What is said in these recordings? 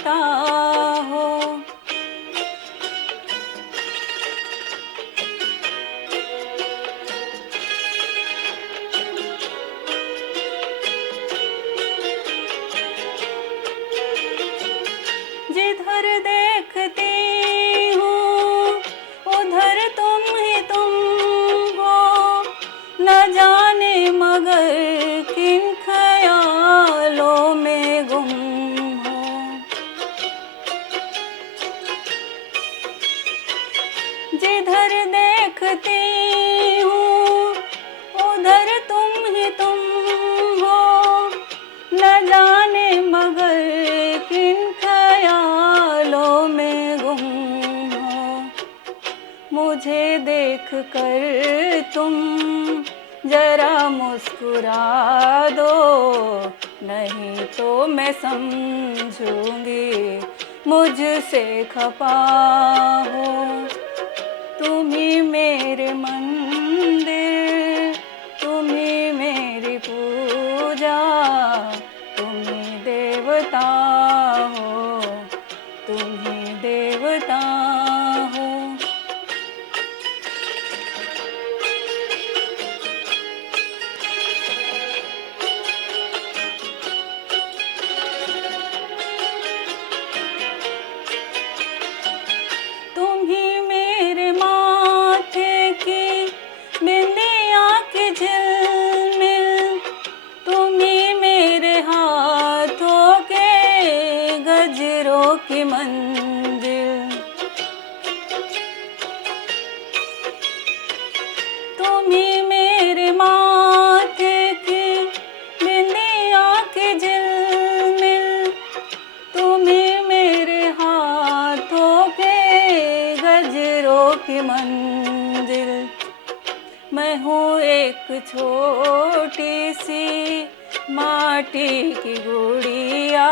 देवता हो। जिधर देखती हूँ उधर तुम ही तुम हो, न जाने मगर किन ख्यालों में गुम हो। जिधर देखती हूँ उधर तुम ही तुम हो, न जाने मगर किन ख्यालों में गुम हो। मुझे देख कर तुम जरा मुस्कुरा दो, नहीं तो मैं समझूंगी मुझसे खफा हो। तुम ही मेरे मंदिर, तुम ही मेरी पूजा, तुम ही देवता हो, तुम ही देवता हो। तुम ही मेरे माथे की बिंदिया की झिलमिल, तुम ही मेरे हाथों के गजरों की मंजिल। तुम ही मेरे माथे की बिंदिया की झिलमिल, तुम ही मेरे हाथों के गजरों की मंजिल। मैं हूँ एक छोटी सी माटी की गुड़िया,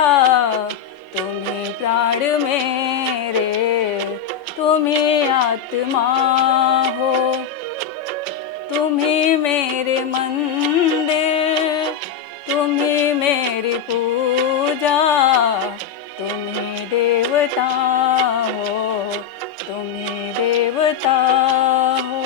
तुम ही प्राण मेरे, तुम ही आत्मा हो। तुम ही मेरे मंदिर, तुम ही मेरी पूजा, तुम ही देवता हो, तुम ही देवता हो।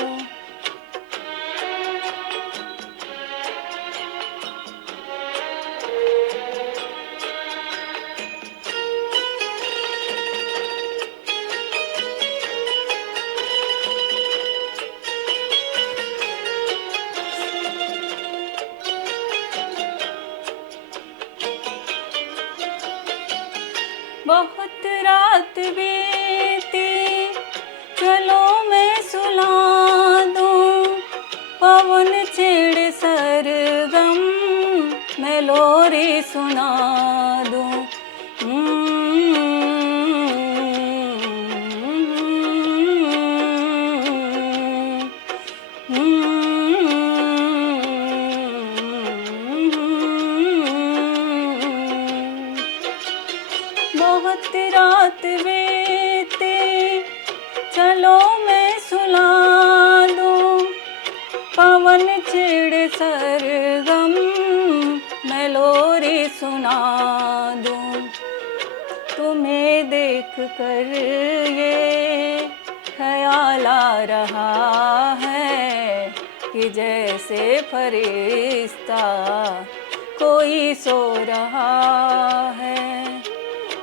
बहुत रात बीती, चलो मैं सुला दूं, पवन छेड़े सरगम, मैं लोरी सुना दूं। बहुत रात बीती, चलो मैं सुला दूं, पवन छेड़े सरगम, मैं लोरी सुना दूं। तुम्हें देख कर ये ख्याल आ रहा है कि जैसे फरिश्ता कोई सो रहा है।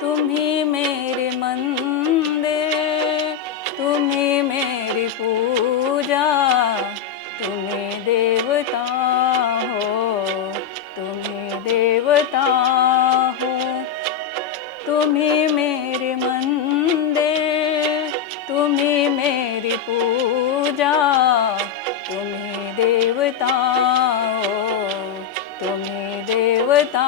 तुम ही मेरे मंदिर, तुम ही मेरी पूजा, तुम ही देवता हो, तुम ही देवता हो। तुम ही मेरे मंदिर, तुम ही मेरी पूजा, तुम ही देवता हो, तुम ही देवता